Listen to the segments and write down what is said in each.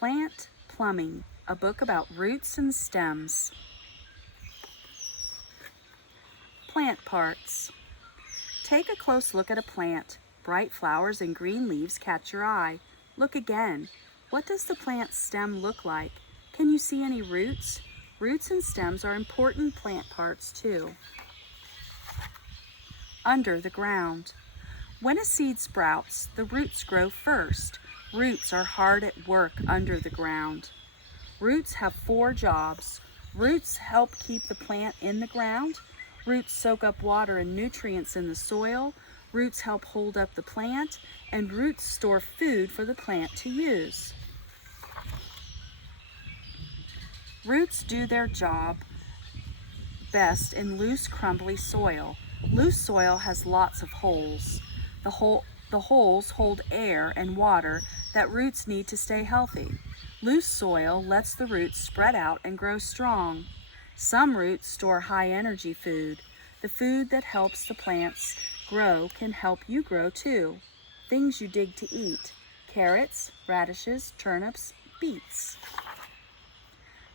Plant Plumbing, a book about roots and stems. Plant parts. Take a close look at a plant. Bright flowers and green leaves catch your eye. Look again. What does the plant's stem look like? Can you see any roots? Roots and stems are important plant parts too. Under the ground. When a seed sprouts, the roots grow first. Roots are hard at work under the ground. Roots have 4 jobs. Roots help keep the plant in the ground. Roots soak up water and nutrients in the soil. Roots help hold up the plant, and roots store food for the plant to use. Roots do their job best in loose, crumbly soil. Loose soil has lots of holes. The holes hold air and water that roots need to stay healthy. Loose soil lets the roots spread out and grow strong. Some roots store high-energy food. The food that helps the plants grow can help you grow too. Things you dig to eat: carrots, radishes, turnips, beets.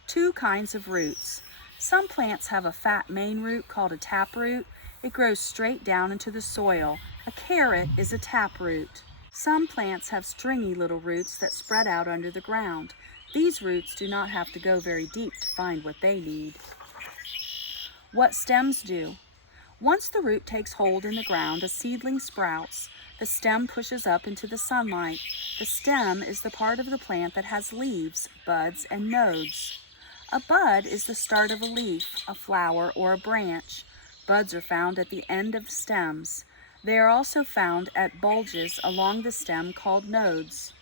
2 kinds of roots. Some plants have a fat main root called a taproot. It grows straight down into the soil. A carrot is a taproot. Some plants have stringy little roots that spread out under the ground. These roots do not have to go very deep to find what they need. What stems do. Once the root takes hold in the ground, a seedling sprouts. The stem pushes up into the sunlight. The stem is the part of the plant that has leaves, buds, and nodes. A bud is the start of a leaf, a flower, or a branch. Buds are found at the end of stems. They are also found at bulges along the stem called nodes.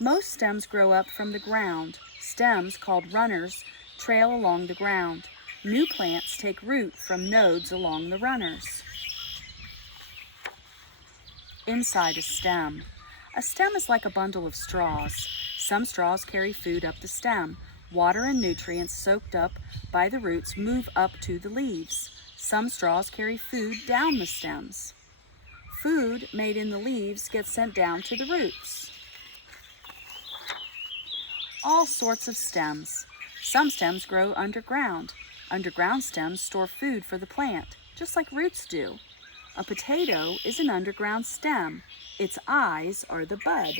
Most stems grow up from the ground. Stems called runners trail along the ground. New plants take root from nodes along the runners. Inside a stem. A stem is like a bundle of straws. Some straws carry food up the stem. Water and nutrients soaked up by the roots move up to the leaves. Some straws carry food down the stems. Food made in the leaves gets sent down to the roots. All sorts of stems. Some stems grow underground. Underground stems store food for the plant, just like roots do. A potato is an underground stem. Its eyes are the bud.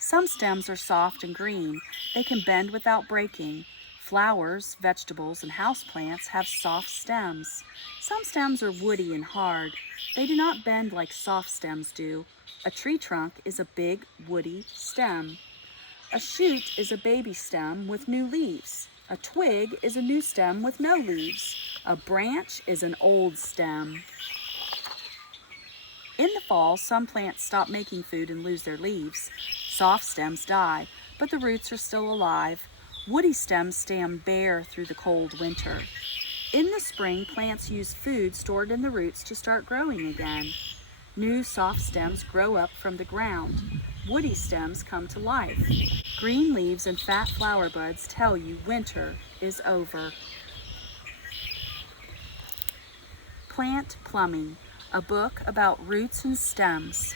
Some stems are soft and green. They can bend without breaking. Flowers, vegetables, and houseplants have soft stems. Some stems are woody and hard. They do not bend like soft stems do. A tree trunk is a big, woody stem. A shoot is a baby stem with new leaves. A twig is a new stem with no leaves. A branch is an old stem. In the fall, some plants stop making food and lose their leaves. Soft stems die, but the roots are still alive. Woody stems stand bare through the cold winter. In the spring, plants use food stored in the roots to start growing again. New soft stems grow up from the ground. Woody stems come to life. Green leaves and fat flower buds tell you winter is over. Plant Plumbing, a book about roots and stems.